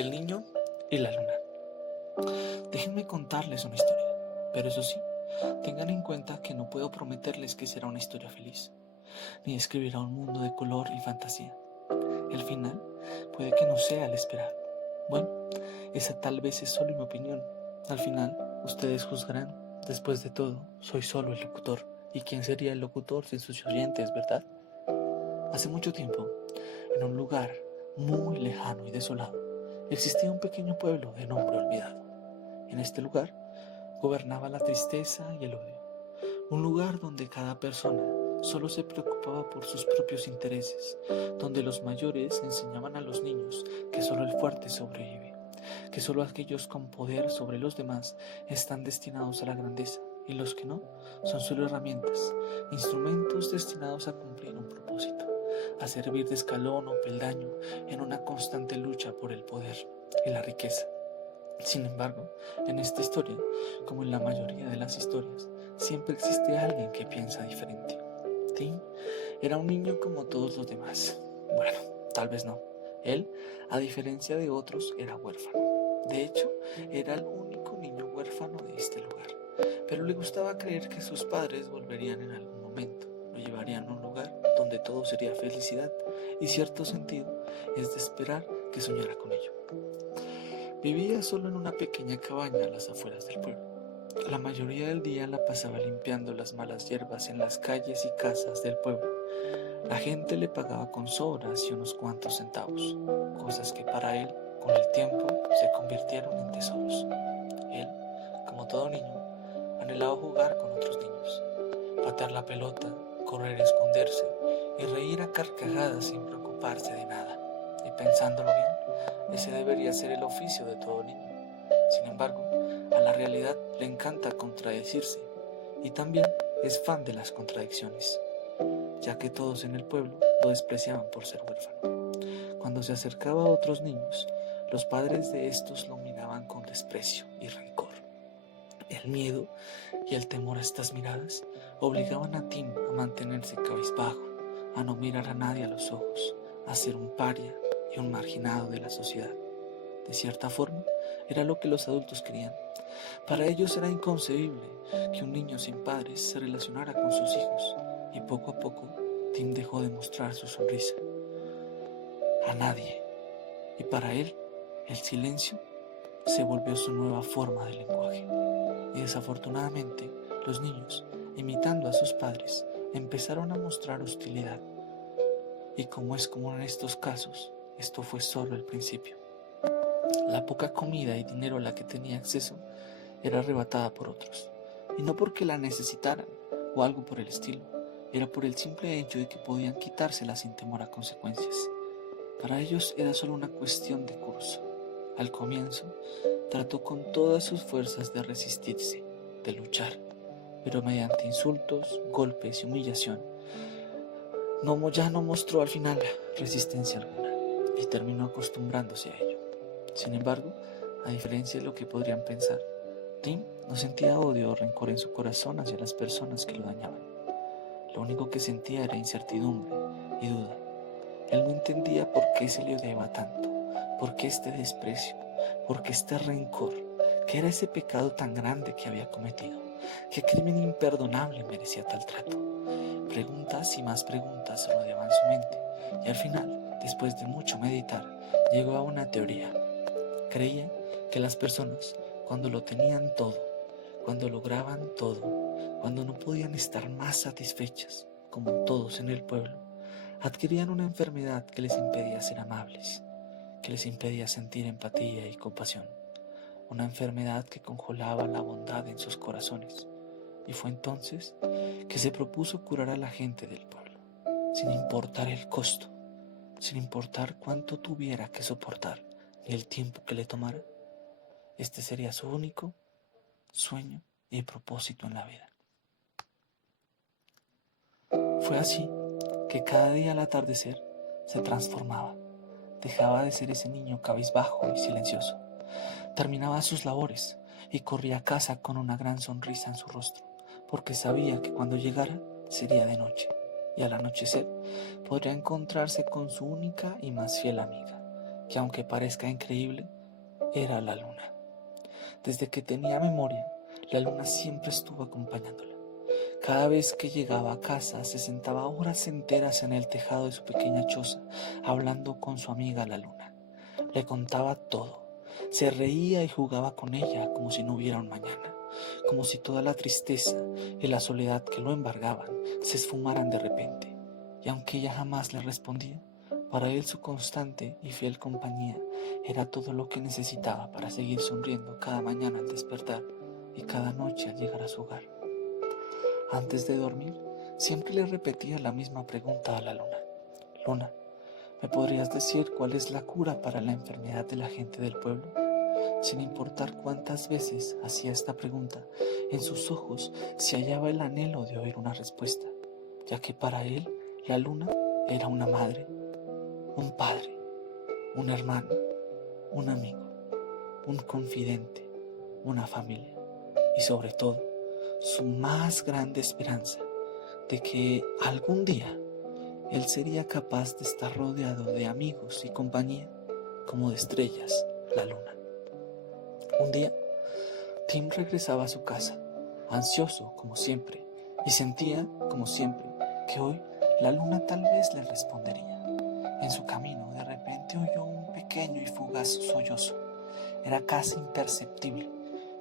El niño y la luna. Déjenme contarles una historia, pero eso sí, tengan en cuenta que no puedo prometerles que será una historia feliz, ni describirá un mundo de color y fantasía. El final puede que no sea el esperado. Bueno, esa tal vez es solo mi opinión. Al final, ustedes juzgarán. Después de todo, soy solo el locutor. ¿Y quién sería el locutor sin sus oyentes, verdad? Hace mucho tiempo, en un lugar muy lejano y desolado, existía un pequeño pueblo de nombre olvidado. En este lugar gobernaba la tristeza y el odio. Un lugar donde cada persona solo se preocupaba por sus propios intereses, donde los mayores enseñaban a los niños que solo el fuerte sobrevive, que solo aquellos con poder sobre los demás están destinados a la grandeza y los que no son solo herramientas, instrumentos destinados a cumplir un propósito, a servir de escalón o peldaño en una constante lucha por el poder y la riqueza. Sin embargo, en esta historia, como en la mayoría de las historias, siempre existe alguien que piensa diferente. Tim era un niño como todos los demás. Bueno, tal vez no. Él, a diferencia de otros, era huérfano. De hecho, era el único niño huérfano de este lugar. Pero le gustaba creer que sus padres volverían en algún momento. Lo llevarían a un lugar donde todo sería felicidad y cierto sentido es de esperar que soñara con ello. Vivía solo en una pequeña cabaña a las afueras del pueblo. La mayoría del día la pasaba limpiando las malas hierbas en las calles y casas del pueblo. La gente le pagaba con sobras y unos cuantos centavos, cosas que para él, con el tiempo, se convirtieron en tesoros. Él, como todo niño, anhelaba jugar con otros niños, patear la pelota, correr y esconderse, y reír a carcajadas sin preocuparse de nada. Y pensándolo bien, ese debería ser el oficio de todo niño. Sin embargo, a la realidad le encanta contradecirse y también es fan de las contradicciones, ya que todos en el pueblo lo despreciaban por ser huérfano. Cuando se acercaba a otros niños, los padres de estos lo miraban con desprecio y rencor. El miedo y el temor a estas miradas obligaban a Tim a mantenerse cabizbajo, a no mirar a nadie a los ojos, a ser un paria y un marginado de la sociedad. De cierta forma, era lo que los adultos querían. Para ellos era inconcebible que un niño sin padres se relacionara con sus hijos, y poco a poco Tim dejó de mostrar su sonrisa a nadie, y para él el silencio se volvió su nueva forma de lenguaje. Y desafortunadamente, los niños, imitando a sus padres, empezaron a mostrar hostilidad. Y como es común en estos casos, esto fue solo el principio. La poca comida y dinero a la que tenía acceso era arrebatada por otros, y no porque la necesitaran o algo por el estilo, era por el simple hecho de que podían quitársela sin temor a consecuencias. Para ellos era solo una cuestión de curso. Al comienzo, trató con todas sus fuerzas de resistirse, de luchar, pero mediante insultos, golpes y humillación, ya no mostró al final resistencia alguna, y terminó acostumbrándose a ello. Sin embargo, a diferencia de lo que podrían pensar, Tim no sentía odio o rencor en su corazón hacia las personas que lo dañaban. Lo único que sentía era incertidumbre y duda. Él no entendía por qué se le odiaba tanto, por qué este desprecio, por qué este rencor, qué era ese pecado tan grande que había cometido, qué crimen imperdonable merecía tal trato. Preguntas y más preguntas rodeaban su mente, y al final, después de mucho meditar, llegó a una teoría. Creía que las personas, cuando lo tenían todo, cuando lograban todo, cuando no podían estar más satisfechas, como todos en el pueblo, adquirían una enfermedad que les impedía ser amables, que les impedía sentir empatía y compasión, una enfermedad que congelaba la bondad en sus corazones. Y fue entonces que se propuso curar a la gente del pueblo, sin importar el costo, sin importar cuánto tuviera que soportar ni el tiempo que le tomara. Este sería su único sueño y propósito en la vida. Fue así que cada día al atardecer se transformaba. Dejaba de ser ese niño cabizbajo y silencioso. Terminaba sus labores y corría a casa con una gran sonrisa en su rostro, porque sabía que cuando llegara sería de noche, y al anochecer podría encontrarse con su única y más fiel amiga, que aunque parezca increíble, era la luna. Desde que tenía memoria, la luna siempre estuvo acompañándola. Cada vez que llegaba a casa se sentaba horas enteras en el tejado de su pequeña choza, hablando con su amiga la luna. Le contaba todo. Se reía y jugaba con ella como si no hubiera un mañana, como si toda la tristeza y la soledad que lo embargaban se esfumaran de repente. Y aunque ella jamás le respondía, para él su constante y fiel compañía era todo lo que necesitaba para seguir sonriendo cada mañana al despertar y cada noche al llegar a su hogar. Antes de dormir, siempre le repetía la misma pregunta a la luna. Luna, ¿me podrías decir cuál es la cura para la enfermedad de la gente del pueblo? Sin importar cuántas veces hacía esta pregunta, en sus ojos se hallaba el anhelo de oír una respuesta, ya que para él la luna era una madre, un padre, un hermano, un amigo, un confidente, una familia y sobre todo su más grande esperanza de que algún día él sería capaz de estar rodeado de amigos y compañía como de estrellas, la luna. Un día, Tim regresaba a su casa, ansioso como siempre, y sentía, como siempre, que hoy la luna tal vez le respondería. En su camino, de repente oyó un pequeño y fugaz sollozo. Era casi imperceptible,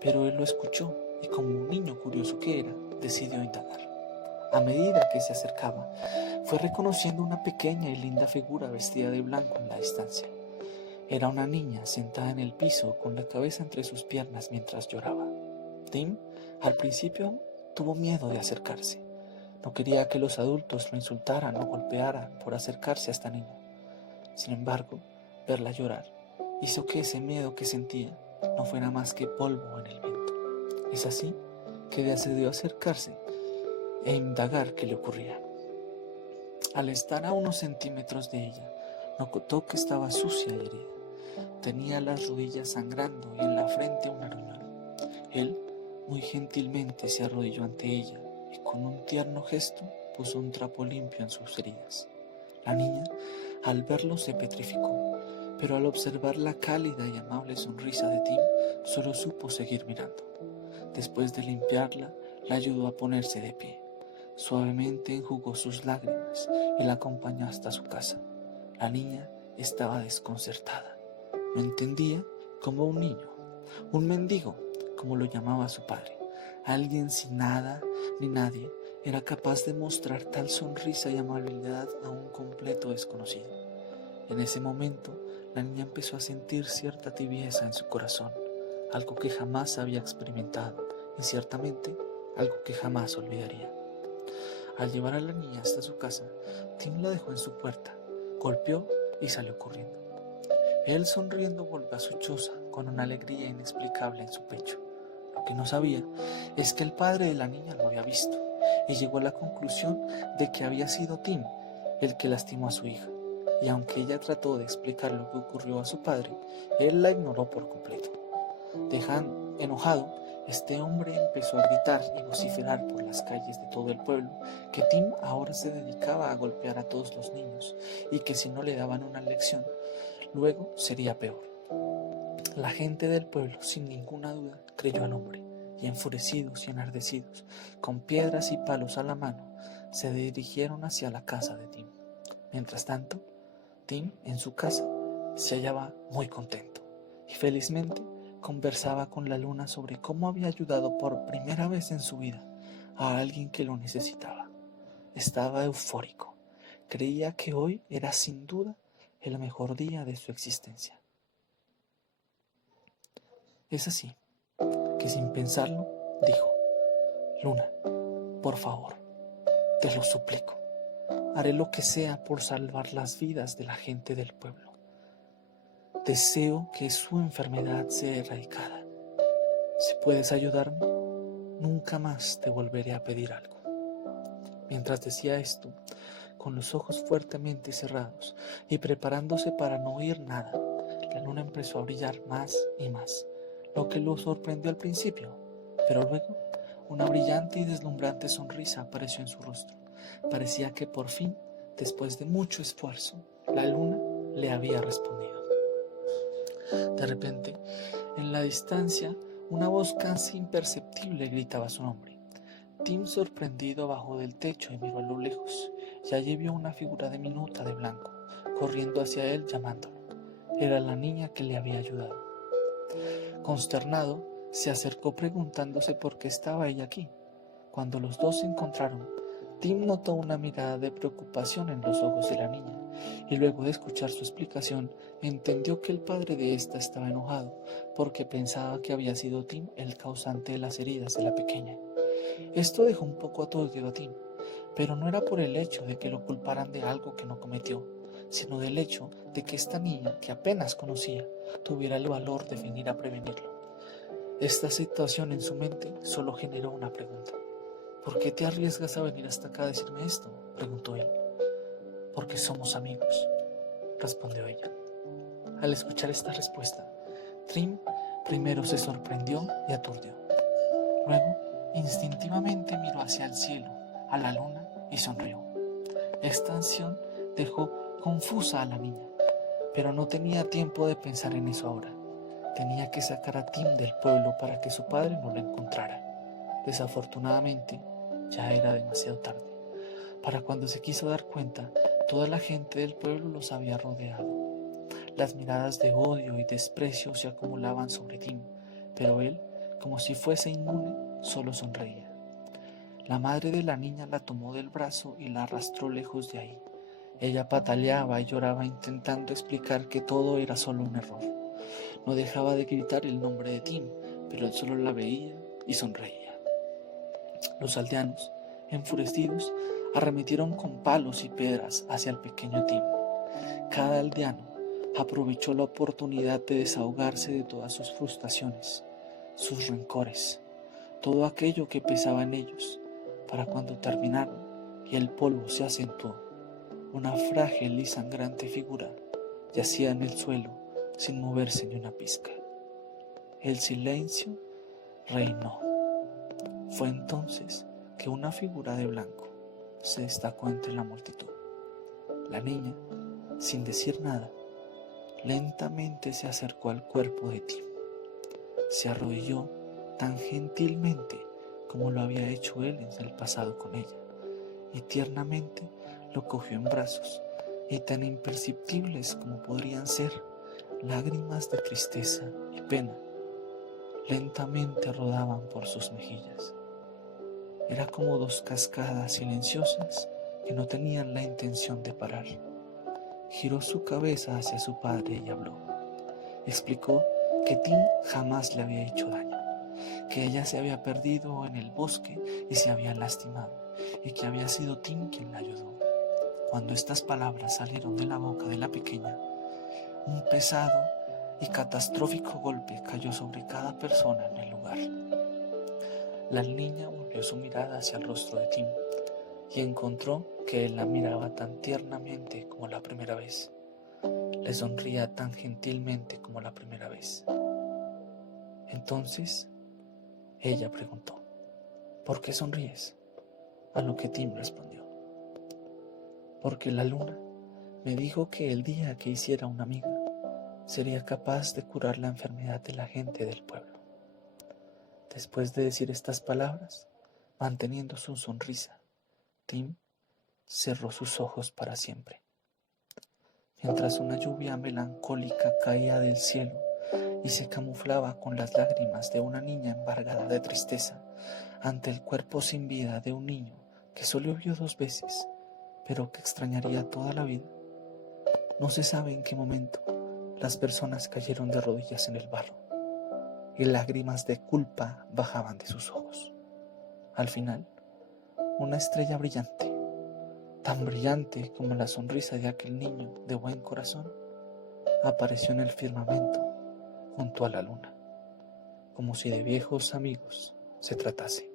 pero él lo escuchó y como un niño curioso que era, decidió indagar. A medida que se acercaba, fue reconociendo una pequeña y linda figura vestida de blanco en la distancia. Era una niña sentada en el piso con la cabeza entre sus piernas mientras lloraba. Tim, al principio, tuvo miedo de acercarse. No quería que los adultos lo insultaran o golpearan por acercarse a esta niña. Sin embargo, verla llorar hizo que ese miedo que sentía no fuera más que polvo en el viento. Es así que decidió acercarse e indagar qué le ocurría. Al estar a unos centímetros de ella, notó que estaba sucia y herida. Tenía las rodillas sangrando y en la frente un aruñón. Él, muy gentilmente, se arrodilló ante ella y con un tierno gesto puso un trapo limpio en sus heridas. La niña, al verlo, se petrificó, pero al observar la cálida y amable sonrisa de Tim, solo supo seguir mirando. Después de limpiarla, la ayudó a ponerse de pie. Suavemente enjugó sus lágrimas y la acompañó hasta su casa. La niña estaba desconcertada. No entendía cómo un niño, un mendigo, como lo llamaba su padre, alguien sin nada ni nadie, era capaz de mostrar tal sonrisa y amabilidad a un completo desconocido. En ese momento, la niña empezó a sentir cierta tibieza en su corazón, algo que jamás había experimentado y ciertamente algo que jamás olvidaría. Al llevar a la niña hasta su casa, Tim la dejó en su puerta, golpeó y salió corriendo. Él sonriendo volvió a su choza con una alegría inexplicable en su pecho. Lo que no sabía es que el padre de la niña lo había visto y llegó a la conclusión de que había sido Tim el que lastimó a su hija. Y aunque ella trató de explicar lo que ocurrió a su padre, él la ignoró por completo. Enojado, este hombre empezó a gritar y vociferar por las calles de todo el pueblo que Tim ahora se dedicaba a golpear a todos los niños y que si no le daban una lección, luego sería peor. La gente del pueblo, sin ninguna duda, creyó al hombre y enfurecidos y enardecidos, con piedras y palos a la mano, se dirigieron hacia la casa de Tim. Mientras tanto, Tim, en su casa, se hallaba muy contento y felizmente conversaba con la luna sobre cómo había ayudado por primera vez en su vida a alguien que lo necesitaba. Estaba eufórico. Creía que hoy era sin duda el mejor día de su existencia. Es así que sin pensarlo dijo: Luna, por favor, te lo suplico, haré lo que sea por salvar las vidas de la gente del pueblo. Deseo que su enfermedad sea erradicada. Si puedes ayudarme, nunca más te volveré a pedir algo. Mientras decía esto, con los ojos fuertemente cerrados y preparándose para no oír nada, la luna empezó a brillar más y más, lo que lo sorprendió al principio, pero luego una brillante y deslumbrante sonrisa apareció en su rostro. Parecía que por fin, después de mucho esfuerzo, la luna le había respondido. De repente, en la distancia, una voz casi imperceptible gritaba su nombre. Tim, sorprendido, bajó del techo y miró a lo lejos, y allí vio una figura diminuta de blanco, corriendo hacia él llamándolo. Era la niña que le había ayudado. Consternado, se acercó preguntándose por qué estaba ella aquí. Cuando los dos se encontraron, Tim notó una mirada de preocupación en los ojos de la niña, y luego de escuchar su explicación, entendió que el padre de ésta estaba enojado, porque pensaba que había sido Tim el causante de las heridas de la pequeña. Esto dejó un poco aturdido a Tim, pero no era por el hecho de que lo culparan de algo que no cometió, sino del hecho de que esta niña, que apenas conocía, tuviera el valor de venir a prevenirlo. Esta situación en su mente solo generó una pregunta. ¿Por qué te arriesgas a venir hasta acá a decirme esto?, preguntó él. Porque somos amigos, respondió ella. Al escuchar esta respuesta, Tim primero se sorprendió y aturdió. Luego, instintivamente miró hacia el cielo, a la luna, y sonrió. Esta acción dejó confusa a la niña, pero no tenía tiempo de pensar en eso ahora. Tenía que sacar a Tim del pueblo para que su padre no lo encontrara. Desafortunadamente, ya era demasiado tarde. Para cuando se quiso dar cuenta, toda la gente del pueblo los había rodeado. Las miradas de odio y desprecio se acumulaban sobre Tim, pero él, como si fuese inmune, solo sonreía. La madre de la niña la tomó del brazo y la arrastró lejos de ahí. Ella pataleaba y lloraba intentando explicar que todo era solo un error. No dejaba de gritar el nombre de Tim, pero él solo la veía y sonreía. Los aldeanos, enfurecidos, arremetieron con palos y piedras hacia el pequeño Tim. Cada aldeano aprovechó la oportunidad de desahogarse de todas sus frustraciones, sus rencores, todo aquello que pesaba en ellos, para cuando terminaron y el polvo se acentuó, una frágil y sangrante figura yacía en el suelo sin moverse ni una pizca. El silencio reinó. Fue entonces que una figura de blanco se destacó entre la multitud. La niña, sin decir nada, lentamente se acercó al cuerpo de Tim. Se arrodilló tan gentilmente como lo había hecho él en el pasado con ella, y tiernamente lo cogió en brazos, y tan imperceptibles como podrían ser lágrimas de tristeza y pena, lentamente rodaban por sus mejillas. Era como dos cascadas silenciosas que no tenían la intención de parar. Giró su cabeza hacia su padre y habló. Explicó que Tim jamás le había hecho daño, que ella se había perdido en el bosque y se había lastimado, y que había sido Tim quien la ayudó. Cuando estas palabras salieron de la boca de la pequeña, un pesado y catastrófico golpe cayó sobre cada persona en el lugar. La niña volvió su mirada hacia el rostro de Tim y encontró que él la miraba tan tiernamente como la primera vez. Le sonría tan gentilmente como la primera vez. Entonces, ella preguntó, ¿por qué sonríes? A lo que Tim respondió, porque la luna me dijo que el día que hiciera una amiga, sería capaz de curar la enfermedad de la gente del pueblo. Después de decir estas palabras, manteniendo su sonrisa, Tim cerró sus ojos para siempre. Mientras una lluvia melancólica caía del cielo y se camuflaba con las lágrimas de una niña embargada de tristeza ante el cuerpo sin vida de un niño que solo vio 2 veces, pero que extrañaría toda la vida. No se sabe en qué momento las personas cayeron de rodillas en el barro y lágrimas de culpa bajaban de sus ojos. Al final, una estrella brillante, tan brillante como la sonrisa de aquel niño de buen corazón, apareció en el firmamento junto a la luna, como si de viejos amigos se tratase.